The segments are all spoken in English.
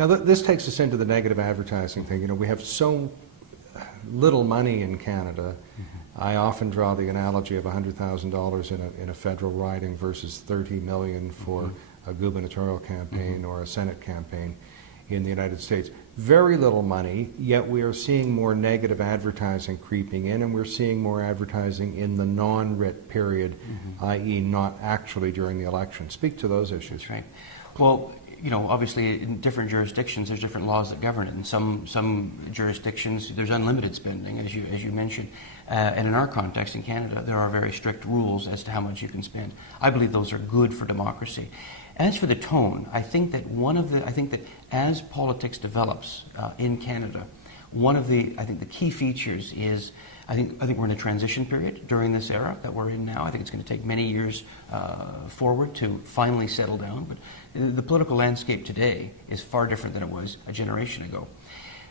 Now, this takes us into the negative advertising thing. You know, we have so little money in Canada. I often draw the analogy of $100,000 in a federal riding versus $30 million for a gubernatorial campaign or a Senate campaign in the United States. Very little money, yet we are seeing more negative advertising creeping in, and we're seeing more advertising in the non-writ period, i.e. not actually during the election. Speak to those issues. That's right. Well, you know, obviously in different jurisdictions there's different laws that govern it. In some jurisdictions there's unlimited spending, as you mentioned. And in our context in Canada, there are very strict rules as to how much you can spend. I believe those are good for democracy. As for the tone, I think that as politics develops in Canada, I think the key features is I think we're in a transition period during this era that we're in now. I think it's going to take many years forward to finally settle down. But the political landscape today is far different than it was a generation ago.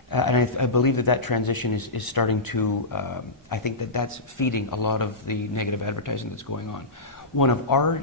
And I believe that transition is starting to, I think that's feeding a lot of the negative advertising that's going on. One of our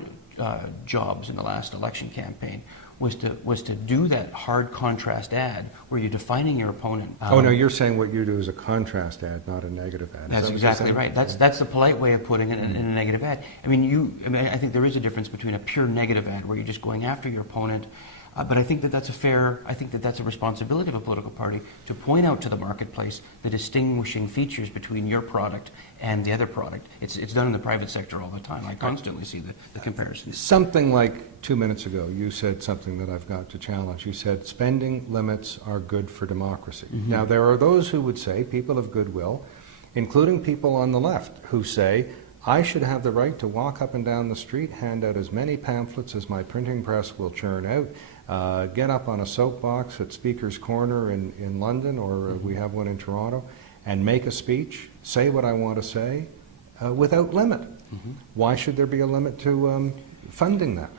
jobs in the last election campaign was to do that hard contrast ad where you're defining your opponent. Oh no, you're saying what you do is a contrast ad, not a negative ad. That's exactly right. That's the polite way of putting it in a negative ad. I mean, I think there is a difference between a pure negative ad where you're just going after your opponent. But I think that's a responsibility of a political party to point out to the marketplace the distinguishing features between your product and the other product. It's done in the private sector all the time. I constantly see the comparisons. Something like 2 minutes ago, you said something that I've got to challenge. You said spending limits are good for democracy. Now, there are those who would say, people of goodwill, including people on the left, who say, I should have the right to walk up and down the street, hand out as many pamphlets as my printing press will churn out, get up on a soapbox at Speaker's Corner in London, or we have one in Toronto, and make a speech, say what I want to say, without limit. Why should there be a limit to funding that?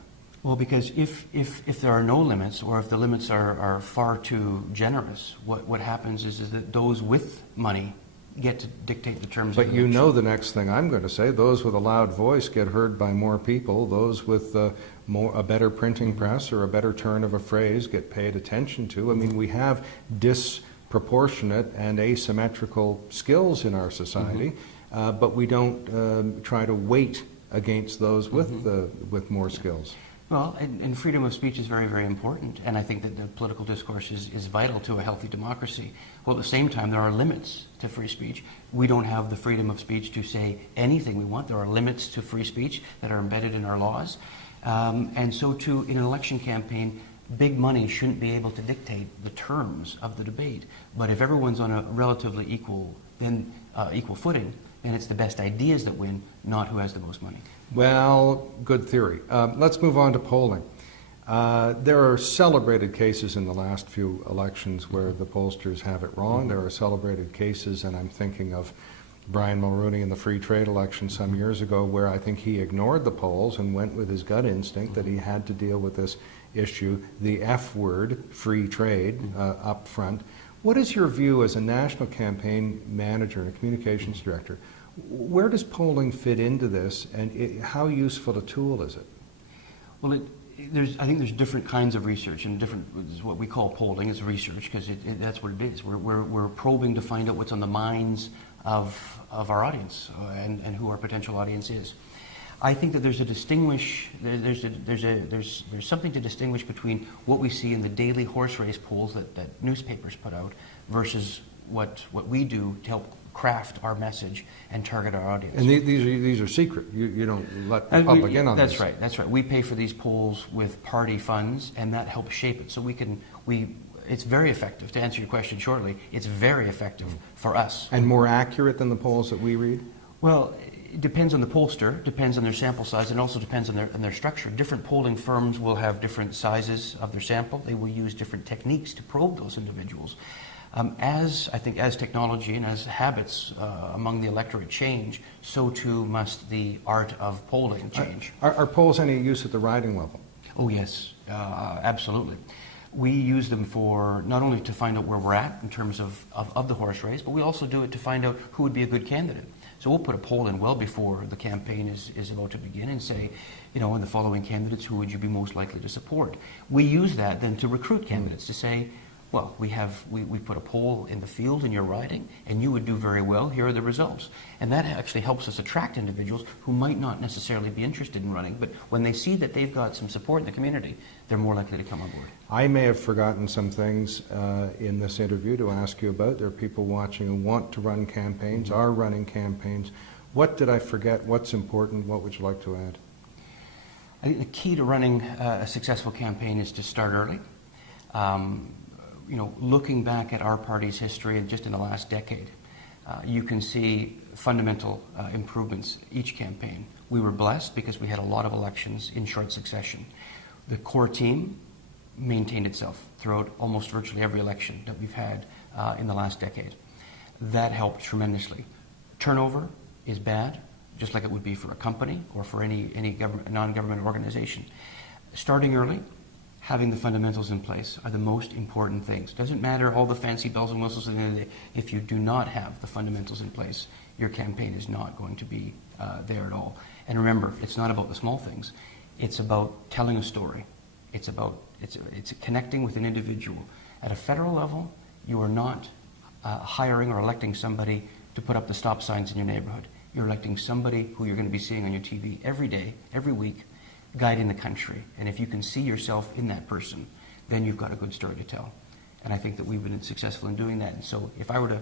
Well, because if there are no limits, or if the limits are far too generous, what happens is that those with money get to dictate the terms but of the you election. know the next thing I'm going to say, those with a loud voice get heard by more people, those with a better printing press or a better turn of a phrase get paid attention to. I mean, we have disproportionate and asymmetrical skills in our society, but we don't try to weight against those with more skills. Well, and freedom of speech is very, very important, and I think that the political discourse is vital to a healthy democracy. Well, at the same time, there are limits to free speech. We don't have the freedom of speech to say anything we want. There are limits to free speech that are embedded in our laws. And so too, in an election campaign, big money shouldn't be able to dictate the terms of the debate. But if everyone's on a relatively equal footing, then it's the best ideas that win, not who has the most money. Well, good theory. Let's move on to polling. There are celebrated cases in the last few elections where the pollsters have it wrong. There are celebrated cases, and I'm thinking of Brian Mulroney in the free trade election some years ago, where I think he ignored the polls and went with his gut instinct that he had to deal with this issue, the F word, free trade, up front. What is your view as a national campaign manager and a communications director? Where does polling fit into this, and how useful a tool is it? Well, I think there's different kinds of research, and what we call polling is research, because that's what it is. We're probing to find out what's on the minds of our audience and who our potential audience is. I think that there's something to distinguish between what we see in the daily horse race polls that newspapers put out versus what we do to help craft our message and target our audience. And these are secret. You don't let the public in on this. That's right. We pay for these polls with party funds, and that helps shape it. So it's very effective. To answer your question shortly, it's very effective for us. And more accurate than the polls that we read? Well, it depends on the pollster, depends on their sample size, and also depends on their structure. Different polling firms will have different sizes of their sample. They will use different techniques to probe those individuals. As technology and as habits among the electorate change, so too must the art of polling change. Are polls any use at the riding level? Oh yes, absolutely. We use them for not only to find out where we're at in terms of the horse race, but we also do it to find out who would be a good candidate. So we'll put a poll in well before the campaign is about to begin and say, in the following candidates, who would you be most likely to support? We use that then to recruit candidates to say, well, we put a poll in the field in your riding, and you would do very well. Here are the results. And that actually helps us attract individuals who might not necessarily be interested in running, but when they see that they've got some support in the community, they're more likely to come on board. I may have forgotten some things in this interview to ask you about. There are people watching who want to run campaigns, are running campaigns. What did I forget? What's important? What would you like to add? I think the key to running a successful campaign is to start early. Looking back at our party's history and just in the last decade, you can see fundamental improvements each campaign. We were blessed because we had a lot of elections in short succession. The core team maintained itself throughout almost virtually every election that we've had in the last decade. That helped tremendously. Turnover is bad, just like it would be for a company or for any non-government organization. Starting early, having the fundamentals in place are the most important things. Doesn't matter all the fancy bells and whistles at the end of the day. If you do not have the fundamentals in place, your campaign is not going to be there at all. And remember, it's not about the small things. It's about telling a story. It's connecting with an individual. At a federal level, you are not hiring or electing somebody to put up the stop signs in your neighborhood. You're electing somebody who you're going to be seeing on your TV every day, every week, guiding the country. And if you can see yourself in that person, then you've got a good story to tell. And I think that we've been successful in doing that. And so if I were to,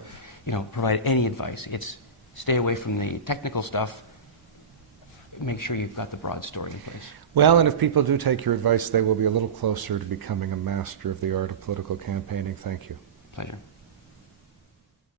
provide any advice, it's stay away from the technical stuff. Make sure you've got the broad story in place. Well, and if people do take your advice, they will be a little closer to becoming a master of the art of political campaigning. Thank you. Pleasure.